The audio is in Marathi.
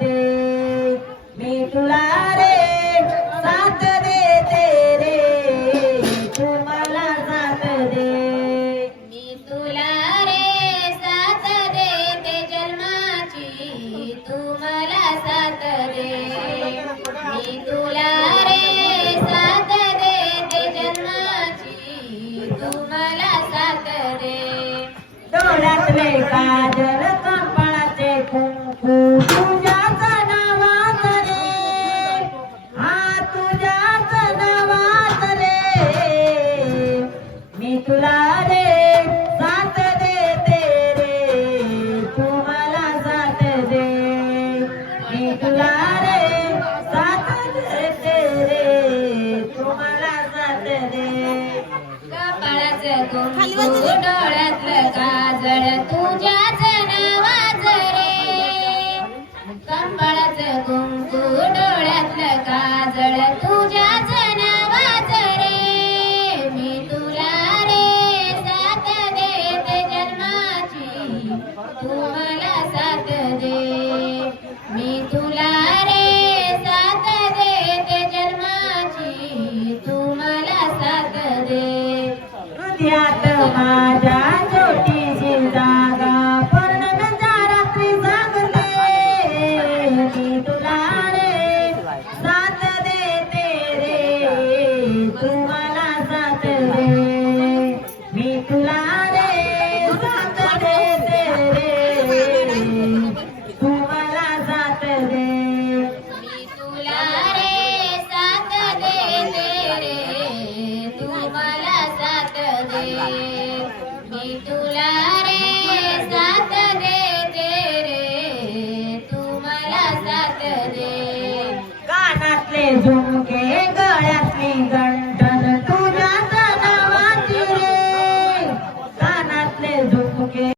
दे, मी तुला रे साथ देते रे, तू मला साथ दे. मी तुला रे साथ देते जन्माची, तू मला साथ दे. मी तुला रे साथ देते जन्माची, तू मला साथ दे. डोळ्यातले काजल कपाळाचे कुंकू तुझ्याच नावात रे, हा तुझ्याच नावात रे, मी तुला रे साथ देते रे, तू मला साथ दे. मी तुला रे साथ देते रे, तू मला साथ दे. कपाळाचं कुंकू डोळ्यातलं काजळ तुझ्याच नावात रे, कपाळाचं कुंकू डोळ्यातलं काजळ तुझ्याच नावात रे, मी तुला रे साथ देते जन्माची, तू मला साथ दे.